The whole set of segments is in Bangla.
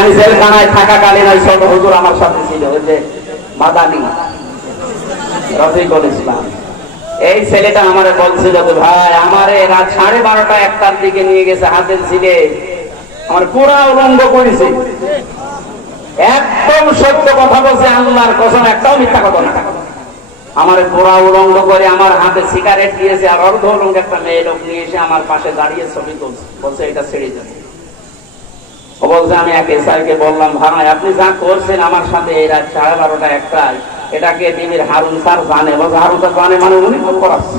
আমি জেলখানায় থাকাকালীন ওই হুজুর আমার সাথে ছিল যে মাদানি ইসলাম। এই ছেলেটা আমারে বলছিল যে, ভাই, আমারে রাত সাড়ে বারোটা একটার দিকে নিয়ে গেছে হাতের ছিলে আমার পুরা উলঙ্গ করেছে। একদম সত্য কথা বলছে, আল্লাহর কসম, একটাও মিথ্যা কথা না। আমার পুরা উলঙ্গ করে আমার হাতে সিগারেট দিয়েছে আর অর্ধ উলঙ্গ একটা মেয়ে লোক নিয়ে এসে আমার পাশে দাঁড়িয়ে ছবি তুলছে, বলছে, এটা ছেড়ে ও বলছে, আমি এক এসআইকে বললাম, ভাই, আপনি যা করছেন আমার সাথে এই রাত সাড়ে বারোটা একটায়, এটাকে টিভির হারুন স্যার জানে। বলছে, হারুন স্যার জানে মানে উনি ফোন করাচ্ছে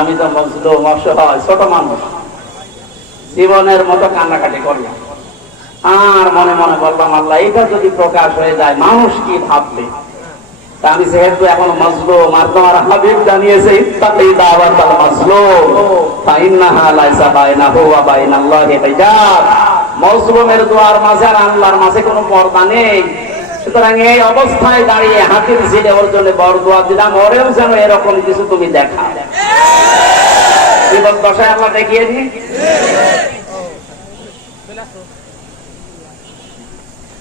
আমি তো মজলু অসহায় ছোট মানুষ। জীবনের মতো কান্নাকাটি করলাম আর মনে মনে বললাম, আল্লাহ, এটা যদি প্রকাশ হয়ে যায়, মানুষ কি ভাববে? আমি যেহেতু এখন মজলু আর তোমার হাবিব জানিয়েছে, ইত্তাকি দাওয়াতাল মাজলুম, ফাইন্নাহা লাইসা বাইনাহু ওয়া বাইনাল্লাহি হিজাব। মজলুমের দুয়ার মাঝে আর আল্লাহর মাঝে কোনো পর্দা নেই। সুতরাং এই অবস্থায় দাঁড়িয়ে হাতির ঝিলে ওর জন্য বড় দোয়া দিলাম, ওরেও যেন এরকম কিছু তুমি দেখা। বিপদ দশায় আল্লাহ দেখিয়ে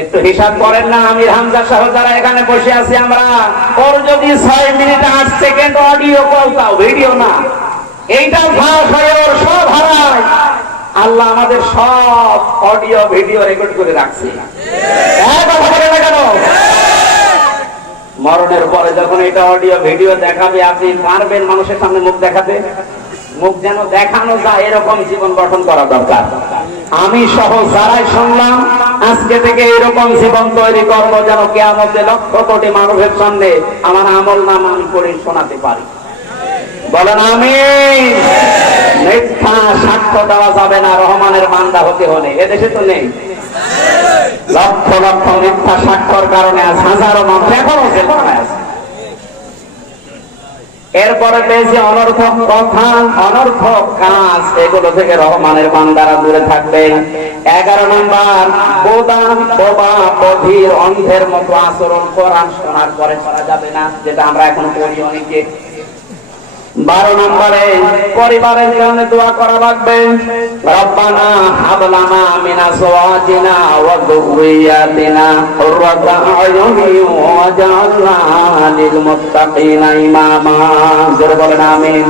একটু হিসাব করেন না আমির হামজা সহ যারা এখানে বসে আছি আমরা। ওর যদি ছয় মিনিট আট সেকেন্ড অডিও কল তাও ভিডিও না। এইটা ফাঁস হয়ে ওর সব হারায়। আল্লাহ আমাদের সব অডিও ভিডিও রেকর্ড করে রাখছে। মরণের পরে যখন এটা অডিও ভিডিও দেখাবে, আপনি পারবেন মানুষের সামনে মুখ দেখাতে? মুখ যেন দেখানো যায়, এরকম জীবন গঠন করা দরকার। আমি সহ যারাই শুনলাম আজকে থেকে এরকম জীবন তৈরি করব যেন কেয়ামতে লক্ষ কোটি মানুষের সামনে আমার আমল নাম আমি করে শোনাতে পারি। বলেন আমি মিথ্যা সাক্ষ্য দেওয়া যাবে না, রহমানের মান্দা হতে হলে। এদেশে তো নেই। লক্ষ লক্ষ মিথ্যা সাক্ষর কারণে আজ হাজারো মানুষ এখনও আছে এরপরে পেয়েছি অনর্থক কথা, অনর্থক কাজ। এগুলো থেকে রহমানের বান্দারা দূরে থাকবেন এগারো নম্বর বোদা বোবা বধির অন্ধের মতো আচরণ কোরআন শোনার পরে করা যাবে না, যেটা আমরা এখন করি অনেকে। বারো নম্বরে, পরিবারের জন্য দোয়া করা লাগবে। রব্বানা হাবলানা মিনা সোয়াজিনা ওয়া যুররিয়াতিনা কুররাতা আয়ুনি ওয়াজআলনা লিল মুত্তাকিনা ইমামা জোরে বলেন আমিন।